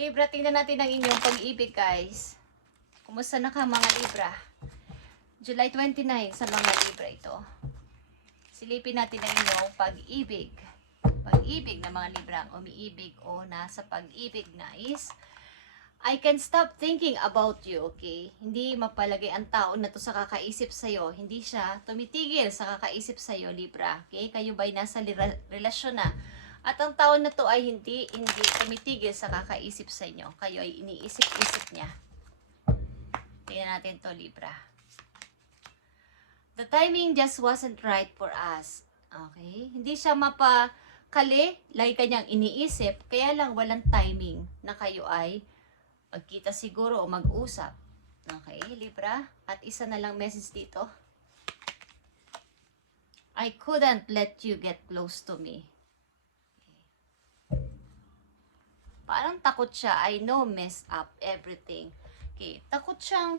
Libra, tingnan natin ang inyong pag-ibig, guys. Kumusta na ka, mga Libra? July 29 sa mga Libra ito. Silipin natin ang inyong pag-ibig. Pag-ibig na mga Libra, umiibig o nasa pag-ibig na is, I can stop thinking about you, okay? Hindi mapalagay ang tao na to sa kakaisip sa'yo. Hindi siya tumitigil sa kakaisip sa'yo, Libra. Okay? Kayo ba'y nasa relasyon na? At ang tao na to ay hindi tumitigil sa kakaisip sa inyo. Kayo ay iniisip-isip niya. Tingnan natin to, Libra. The timing just wasn't right for us. Okay? Hindi siya mapakali, like kanyang iniisip, kaya lang walang timing na kayo ay magkita siguro o mag-usap. Okay, Libra? At isa na lang message dito. I couldn't let you get close to me. Okay. Parang takot siya. I know mess up everything. Okay, takot siyang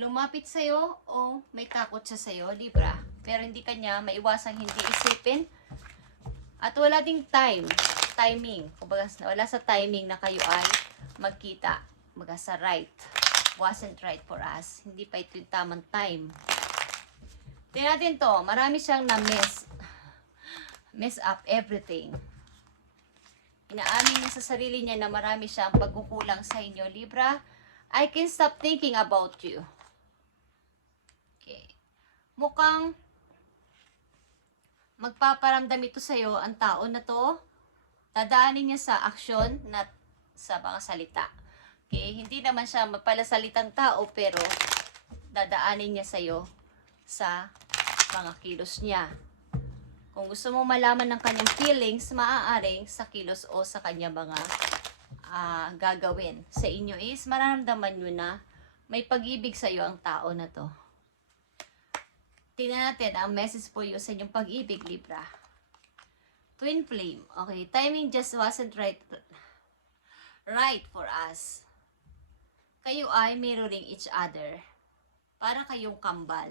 lumapit sa'yo o may takot siya sa'yo, Libra. Pero hindi kanya maiwasang hindi isipin. At wala ding timing. Kumbaga, wala sa timing na kayo ay magkita. Kumbaga sa right. Wasn't right for us. Hindi pa ito yung tamang time. Tingnan natin to. Marami siyang mess up everything. Inaamin niya sa sarili niya na marami siyang pagkukulang sa inyo, Libra. I can stop thinking about you. Okay. Mukhang magpaparamdam ito sa'yo ang tao na to. Dadaanin niya sa aksyon na sa mga salita. Okay? Hindi naman siya mapalasalitang tao pero dadaanin niya sa'yo sa mga kilos niya. Kung gusto mo malaman ng kanyang feelings, maaaring sa kilos o sa kanya mga gagawin sa inyo is mararamdaman nyo na may pag-ibig sa iyo ang tao na to. Tingnan natin ang message for you sa inyong pag-ibig, Libra. Twin flame. Okay, timing just wasn't right for us. Kayo ay mirroring each other. Para kayong kambal.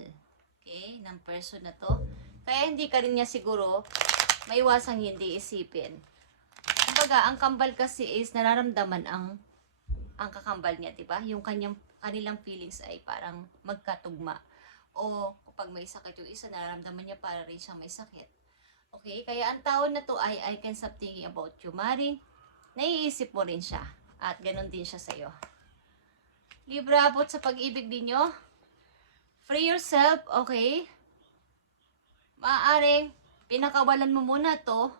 Okay, ng person na to. Kaya hindi ka rin niya siguro maiwasang hindi isipin. Kumbaga, ang kambal kasi is nararamdaman ang kakambal niya, diba? Yung kanilang feelings ay parang magkatugma. O kapag may sakit yung isa, nararamdaman niya para rin siyang may sakit. Okay? Kaya ang tao na to ay I can stop thinking about you. Maring, naiisip mo rin siya. At ganun din siya sa'yo. Libra, abot sa pag-ibig ninyo. Free yourself, okay? Maaaring, pinakawalan mo muna to.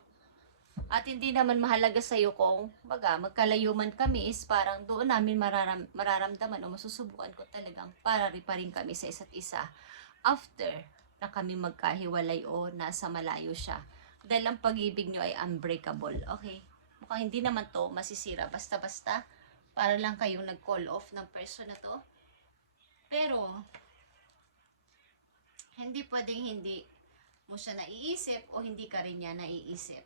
At hindi naman mahalaga sa'yo kung magkalayo man kami is parang doon namin mararamdaman o masusubukan ko talagang para pa rin kami sa isa't isa after na kami magkahiwalay o nasa malayo siya. Dahil ang pag-ibig nyo ay unbreakable. Okay? Mukhang hindi naman to masisira basta-basta para lang kayong nag-call off ng person na to. Pero, hindi pwedeng hindi mo siya naiisip o hindi ka rin niya naiisip.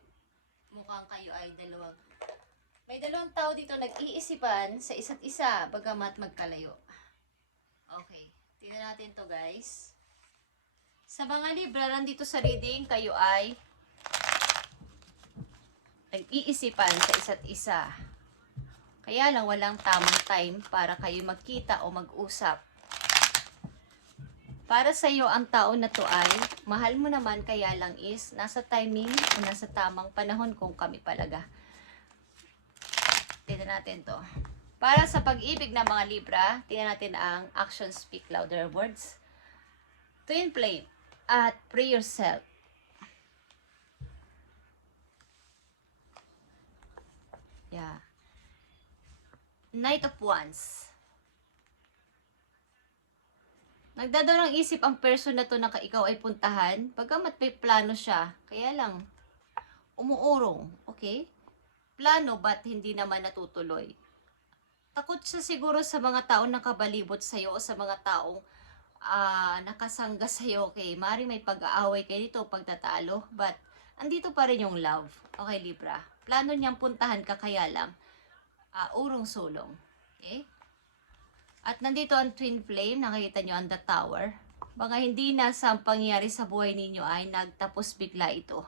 Mukhang kayo ay may dalawang tao dito nag-iisipan sa isa't isa bagamat magkalayo. Okay, tingnan natin to, guys. Sa mga Libra, nandito sa reading, kayo ay nag-iisipan sa isa't isa. Kaya lang walang tamang time para kayo magkita o mag-usap. Para sa iyo, ang tao na to ay, mahal mo naman, kaya lang is, nasa timing o nasa tamang panahon kung kami palaga. Tignan natin to. Para sa pag-ibig ng mga Libra, tignan natin ang actions speak louder words. Twin flame at free yourself. Yeah. Knight of Wands. Nagdadalo ng isip ang person na to na ikaw ay puntahan, bagamat may plano siya, kaya lang, umuurong, okay? Plano, but hindi naman natutuloy. Takot siya siguro sa mga taong nakabalibot sa'yo o sa mga taong nakasangga sa'yo, okay? Maaaring may pag-aaway kayo dito, pagtatalo, but andito pa rin yung love, okay, Libra? Plano niyang puntahan ka, kaya lang, urong-sulong, okay? At nandito ang twin flame, nakikita nyo ang the tower. Baka hindi na sa pangyayari sa buhay ninyo ay nagtapos bigla ito.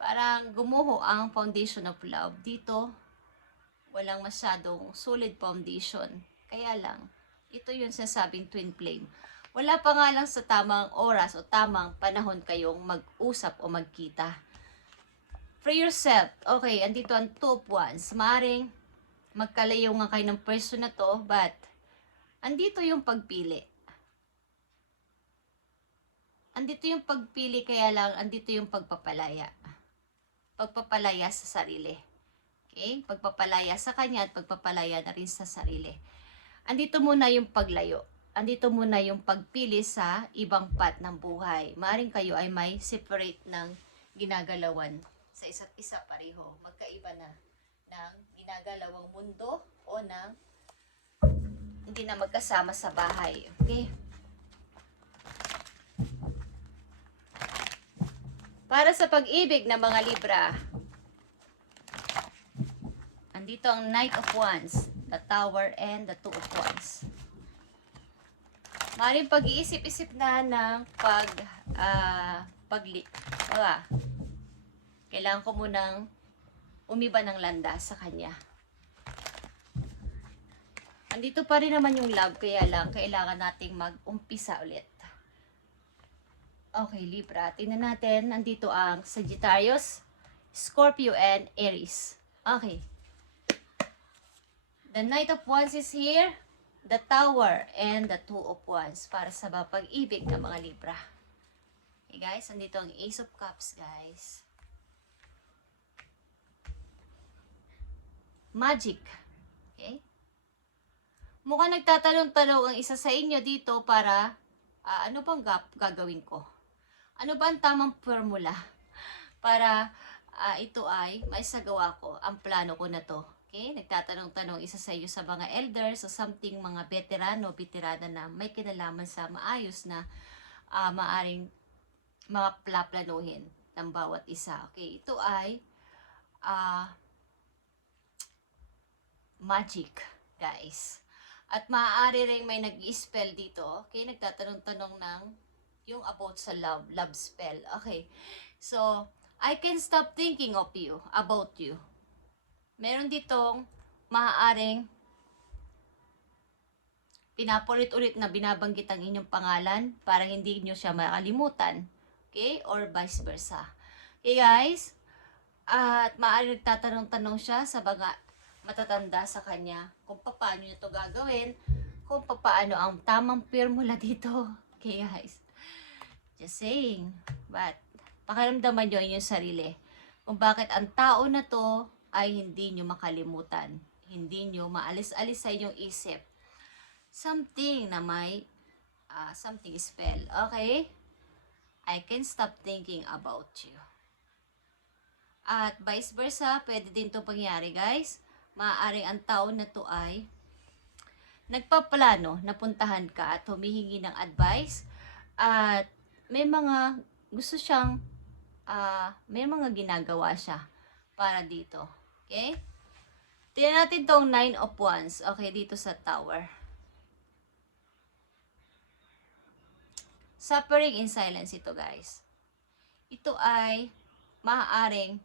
Parang gumuho ang foundation of love. Dito, walang masyadong solid foundation. Kaya lang, ito yung sinasabing twin flame. Wala pa nga lang sa tamang oras o tamang panahon kayong mag-usap o magkita. For yourself, okay, andito ang 2 of Wands. Maaring magkalayo nga kayo ng person na to, but andito yung pagpili. Andito yung pagpili, kaya lang andito yung pagpapalaya. Pagpapalaya sa sarili. Okay? Pagpapalaya sa kanya at pagpapalaya na rin sa sarili. Andito muna yung paglayo. Andito muna yung pagpili sa ibang path ng buhay. Maaring kayo ay may separate ng ginagalawan sa isa't isa pareho. Magkaiba na ng ginagalawang mundo o ng hindi na magkasama sa bahay. Okay? Para sa pag-ibig ng mga Libra, andito ang Knight of Wands, the Tower, and the Two of Wands. Maaaring pag-iisip-isip na ng kailangan ko munang umiba ng landas sa kanya. Andito pa rin naman yung love, kaya lang kailangan nating mag-umpisa ulit. Okay, Libra. Tingnan natin. Nandito ang Sagittarius, Scorpio, and Aries. Okay. The Knight of Wands is here, the Tower, and the Two of Wands para sa pag-ibig ng mga Libra. Okay, guys. Nandito ang Ace of Cups, guys. Magic. Okay. Mukhang nagtatanong-tanong ang isa sa inyo dito para ano bang gagawin ko? Ano ba ang tamang formula para ito ay maisagawa ko ang plano ko na to? Okay? Nagtatanong-tanong isa sa iyo sa mga elders o something mga veterana na may kinalaman sa maayos na maaring mga plaplanuhin ng bawat isa. Okay? Ito ay magic, guys. At maaari rin may nag-i-spell dito. Okay? Nagtatanong-tanong ng yung about sa love spell. Okay. So, I can stop thinking of you, about you. Meron ditong maaaring pinapulit-ulit na binabanggit ang inyong pangalan para hindi nyo siya makalimutan. Okay? Or vice versa. Okay, guys? At maaaring nagtatanong-tanong siya sa mga matatanda sa kanya kung paano nyo ito gagawin, kung paano ang tamang formula dito. Okay, guys? Just saying. But, pakiramdaman nyo yung sarili. Kung bakit ang tao na to ay hindi nyo makalimutan. Hindi nyo maalis-alis sa inyong isip. Something na may, something spell. Okay? I can stop thinking about you. At vice versa, pwede din to pangyari, guys. Maaaring ang tao na to ay nagpaplano na puntahan ka at humihingi ng advice at may mga gusto siyang may mga ginagawa siya para dito. Okay? Tingnan natin tong 9 of Wands. Okay, dito sa Tower. Suffering in silence ito, guys. Ito ay maaaring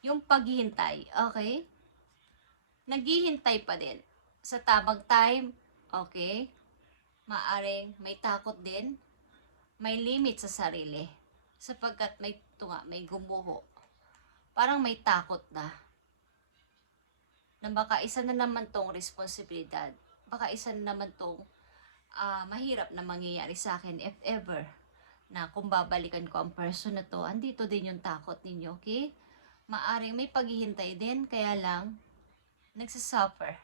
yung paghihintay. Okay? Naghihintay pa din sa tamang time. Okay? Maaring may takot din, may limit sa sarili, sapagkat may gumuho. Parang may takot na baka isa na naman tong responsibilidad, baka isa na naman tong mahirap na mangyayari sa akin if ever na kung babalikan ko ang person na to, andito din yung takot ninyo, okay? Maaring may paghihintay din, kaya lang nagsasuffer,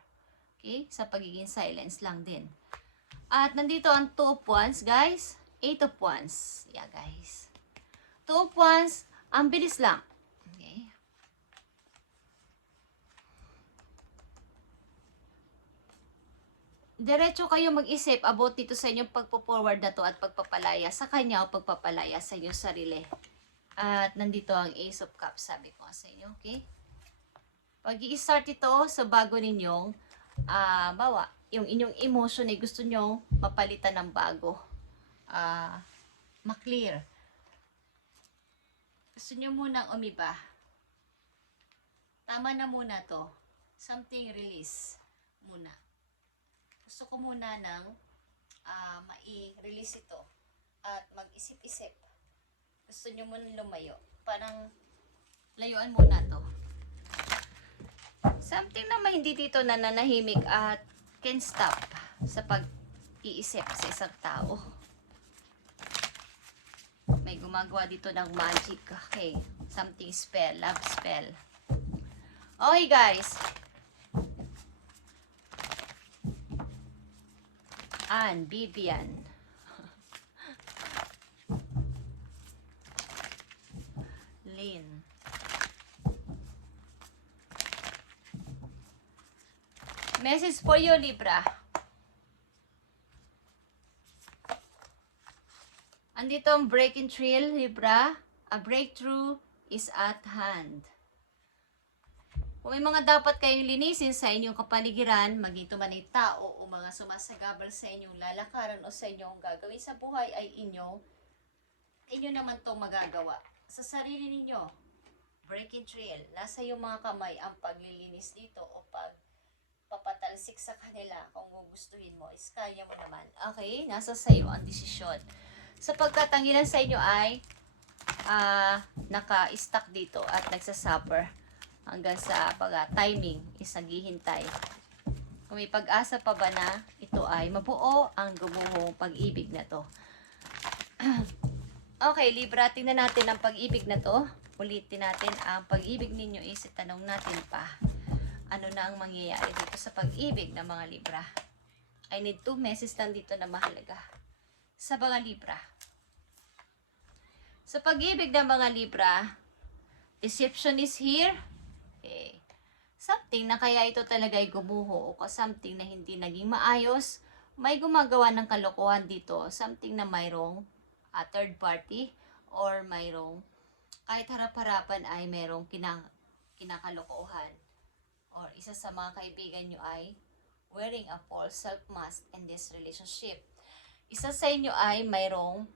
okay? Sa pagiging silence lang din. At nandito ang 2 of Wands, guys. 8 of Wands. Yeah, guys. 2 of Wands, ang bilis lang. Okay. Diretso kayo mag-isip about dito sa inyong pagpo-forward na to at pagpapalaya sa kanya o pagpapalaya sa inyong sarili. At nandito ang Ace of Cups, sabi ko sa inyo, okay? Pag-i-start ito sa bago ninyong yung inyong emotion ay gusto nyo mapalitan ng bago. Ma-clear. Gusto nyo munang umiba. Tama na muna to. Something release muna. Gusto ko muna ng mai-release ito at mag-isip-isip. Gusto nyo muna lumayo. Parang layuan muna to. Something naman hindi dito nananahimik at can stop sa pag-iisip sa isang tao. May gumagawa dito ng magic. Okay. Something spell. Love spell. Okay guys. Anne, Vivian. Lynn. Message for you, Libra. Andito ang breaking thrill, Libra. A breakthrough is at hand. Kung may mga dapat kayong linisin sa inyong kapaligiran, maging ito man ay tao o mga sumasagabal sa inyong lalakaran o sa inyong gagawin sa buhay ay inyo naman itong magagawa. Sa sarili ninyo, breaking thrill, nasa iyong mga kamay ang paglilinis dito o papatalsik sa kanila kung gugustuhin mo, is kaya mo naman. Okay, nasa sayo ang desisyon. Sapagkat ang ilan sa inyo ay naka-stuck dito at nagsasuffer hanggang sa timing is naghihintay. Kung may pag-asa pa ba na ito ay mabuo ang gumuhong pag-ibig na to. Okay, Libra, tingnan natin ang pag-ibig na to. Ulitin natin ang pag-ibig ninyo is itanong natin pa. Ano na ang mangyayari dito sa pag-ibig ng mga Libra? I need 2 messages lang dito na mahalaga. Sa mga Libra. Sa pag-ibig ng mga Libra, deception is here. Okay. Something na kaya ito talaga ay gumuho o something na hindi naging maayos, may gumagawa ng kalokohan dito, something na mayroong third party or mayroong kahit harap-harapan ay mayroong kinakalokohan or isa sa mga kaibigan nyo ay wearing a false self-mask in this relationship. Isa sa inyo ay mayroong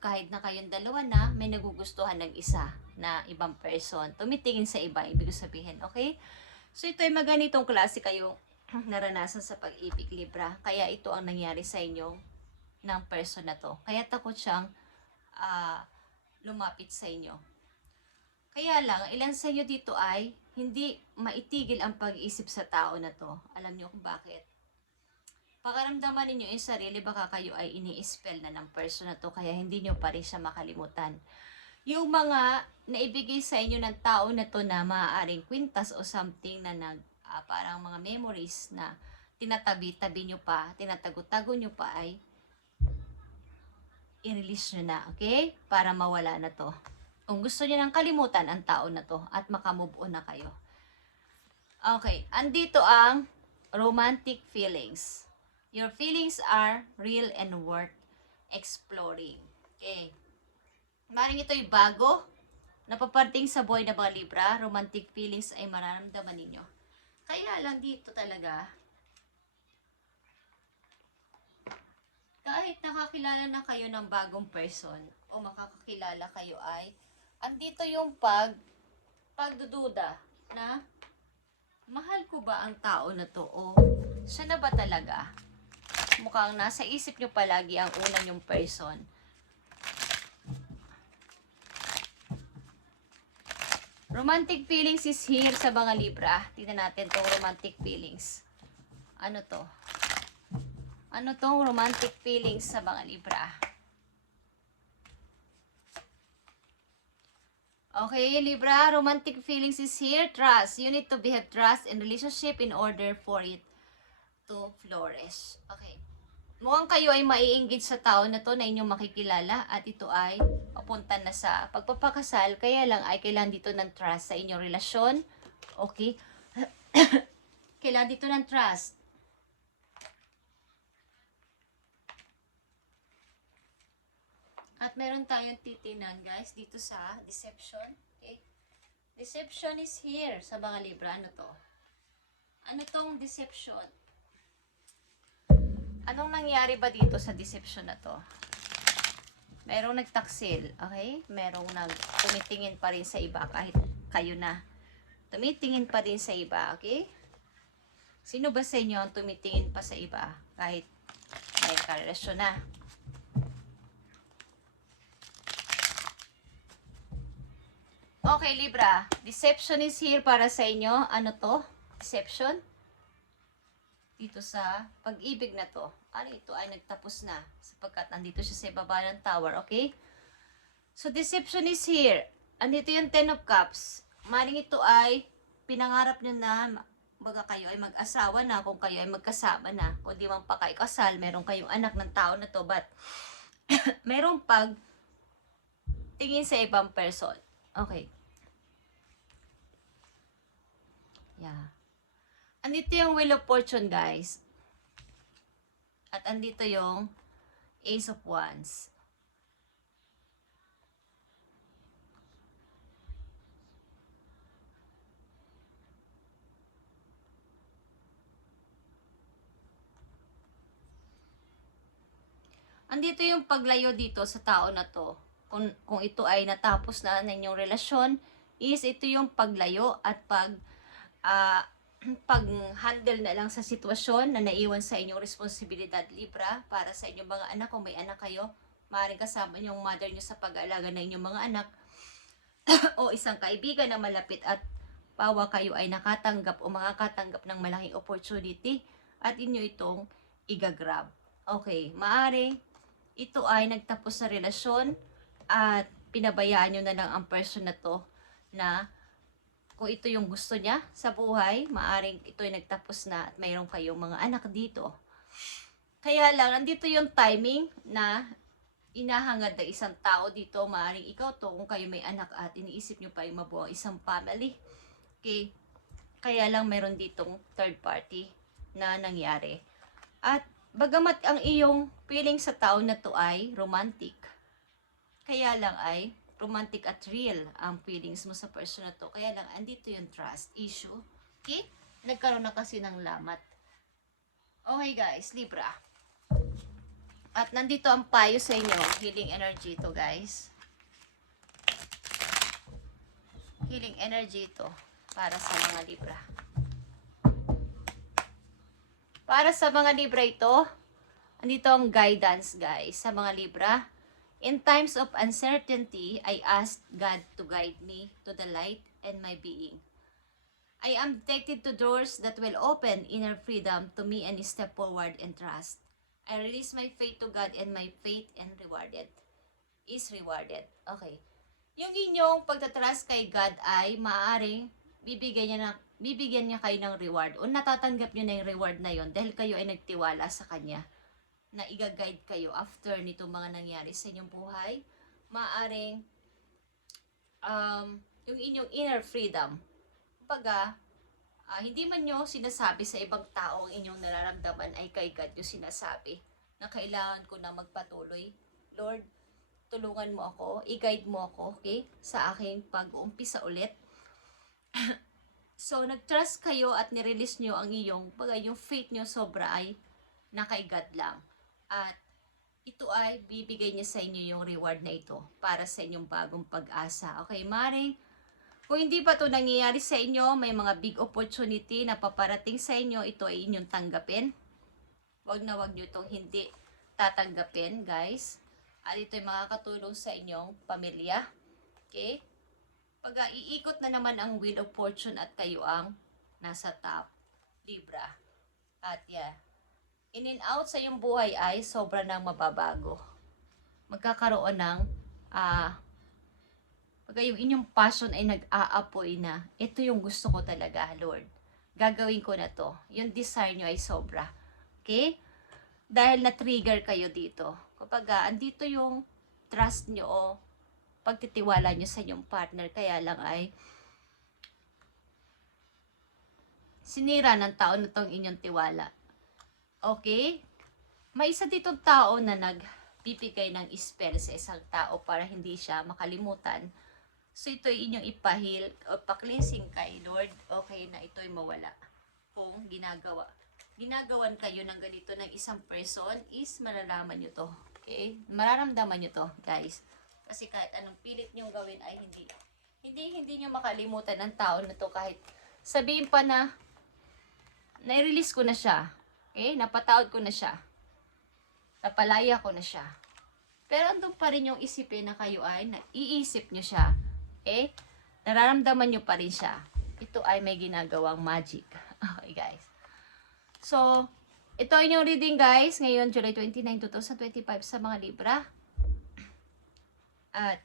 kahit na kayong dalawa na, may nagugustuhan ng isa na ibang person. Tumitingin sa iba, ibig sabihin, okay? So, ito ay maganitong klase kayong naranasan sa pag-ibig, Libra. Kaya ito ang nangyari sa inyo ng person na to. Kaya takot siyang lumapit sa inyo. Kaya lang, ilan sa inyo dito ay hindi maitigil ang pag-iisip sa tao na to. Alam niyo kung bakit? Pakaramdaman ninyo yung sarili, baka kayo ay ini-spell na ng person na to, kaya hindi nyo pa rin siya makalimutan. Yung mga naibigay sa inyo ng tao na to na maaaring kwintas o something na parang mga memories na tinatabi-tabi nyo pa, tinatago-tago nyo pa ay i-release nyo na, okay? Para mawala na to. Kung gusto nyo nang kalimutan ang tao na to at makamove on na kayo. Okay, andito ang romantic feelings. Your feelings are real and worth exploring. Okay. Maring ito'y bago, napaparting sa buhay na mga Libra, romantic feelings ay mararamdaman ninyo. Kaya lang dito talaga, kahit nakakilala na kayo ng bagong person, o makakakilala kayo ay, andito yung pagdududa na, mahal ko ba ang tao na to? O siya na ba talaga? Mukhang nasa isip nyo palagi ang una nyong person. Romantic feelings is here sa mga Libra. Tingnan natin tong romantic feelings. Ano to? Ano tong romantic feelings sa mga Libra? Okay, Libra, romantic feelings is here. Trust. You need to have trust in relationship in order for it to flourish. Okay. Mukhang kayo ay mai-engage sa tao na to na inyong makikilala at ito ay papunta na sa pagpapakasal. Kaya lang ay kailangan dito ng trust sa inyong relasyon. Okay? Kailangan dito ng trust. At meron tayong titinan, guys, dito sa deception. Okay? Deception is here sa mga Libra. Ano to? Ano tong deception? Anong nangyari ba dito sa deception na to? Merong nagtaksil, okay? Merong tumitingin pa rin sa iba kahit kayo na tumitingin pa din sa iba, okay? Sino ba sa inyo ang tumitingin pa sa iba kahit may karelasyon na? Okay, Libra. Deception is here para sa inyo. Ano to? Deception? Dito sa pag-ibig na to. Ano ito ay nagtapos na sapagkat nandito siya sa ibaba ng tower, okay? So, deception is here. Andito yung 10 of Cups. Maring ito ay pinangarap nyo na baga kayo ay mag-asawa na, kung kayo ay magkasama na. Kung di man pa kayo kasal, meron kayong anak ng tao na to, but merong pag tingin sa ibang person. Okay. Yeah. Andito yung Wheel of Fortune, guys. At andito yung Ace of Wands. Andito yung paglayo dito sa tao na to. Kung ito ay natapos na ninyong relasyon, is ito yung paglayo at pag-handle na lang sa sitwasyon na naiwan sa inyong responsibilidad, Libra, para sa inyong mga anak. Kung may anak kayo, maaaring kasama yung mother nyo sa pag-aalaga ng inyong mga anak o isang kaibigan na malapit at pawa kayo ay nakatanggap o makakatanggap ng malaking opportunity at inyo itong igagrab. Okay, maaaring ito ay nagtapos sa relasyon at pinabayaan nyo na lang ang person na to na kung ito yung gusto niya sa buhay, maaring ito ay nagtapos na at mayroon kayong mga anak dito. Kaya lang, nandito yung timing na inahangad ng isang tao dito, maaring ikaw to kung kayo may anak at iniisip nyo pa yung mabuo isang family. Okay? Kaya lang mayroon ditong third party na nangyari. At bagamat ang iyong feeling sa tao na to ay romantic, kaya lang ay romantic at real ang feelings mo sa person na to. Kaya lang, andito yung trust issue. Okay? Nagkaroon na kasi ng lamat. Okay guys, Libra. At nandito ang payo sa inyo. Healing energy to, guys. Healing energy to para sa mga Libra. Para sa mga Libra ito, andito ang guidance, guys, sa mga Libra. In times of uncertainty, I asked God to guide me to the light and my being. I am detected to doors that will open inner freedom to me and step forward and trust. I release my faith to God and my faith is rewarded. Okay. Yung inyong pagtatrust kay God ay maaaring bibigyan niya kayo ng reward o natatanggap niyo na yung reward na yon dahil kayo ay nagtiwala sa Kanya na i-guide kayo after nitong mga nangyari sa inyong buhay. Maaaring yung inyong inner freedom. Kumbaga, hindi man nyo sinasabi sa ibang tao ang inyong nararamdaman ay kay God nyo sinasabi na kailangan ko na magpatuloy. Lord, tulungan mo ako, i-guide mo ako, okay, sa aking pag-uumpisa ulit. So, nag-trust kayo at nirelease nyo ang yung faith nyo sobra ay na kay God lang. At ito ay bibigay niya sa inyo yung reward na ito para sa inyong bagong pag-asa. Okay, maring kung hindi pa ito nangyayari sa inyo, may mga big opportunity na paparating sa inyo, ito ay inyong tanggapin. Wag na wag nyo itong hindi tatanggapin, guys. At ito ay makakatulong sa inyong pamilya. Okay? Pag iikot na naman ang Wheel of Fortune at kayo ang nasa top, Libra. At yeah, in and out sa iyong buhay ay sobra nang mababago. Magkakaroon ng pag yung inyong passion ay nag-aapoy na, ito yung gusto ko talaga, Lord. Gagawin ko na to. Yung desire nyo ay sobra. Okay? Dahil na-trigger kayo dito. Kapag andito yung trust nyo o pagtitiwala nyo sa inyong partner, kaya lang ay sinira ng tao na tong inyong tiwala. Okay? May isa ditong tao na nagbibigay ng spell sa isang tao para hindi siya makalimutan. So, ito ay inyong ipahil o pa-cleansing kay Lord. Okay, na ito ay mawala. Kung ginagawan kayo ng ganito ng isang person, is malalaman nyo to. Okay? Mararamdaman nyo to, guys. Kasi kahit anong pilit nyong gawin ay Hindi nyo makalimutan ng tao na to kahit sabihin pa na nai-release ko na siya. Okay? Napatawad ko na siya. Napalaya ko na siya. Pero andun pa rin yung isipin na kayo ay iisip nyo siya. Okay? Nararamdaman nyo pa rin siya. Ito ay may ginagawang magic. Okay, guys. So, ito ay yung reading, guys. Ngayon, July 29, 2025 sa mga Libra. At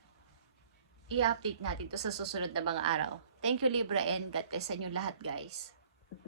i-update natin ito sa susunod na mga araw. Thank you, Libra, and God bless sa inyo lahat, guys.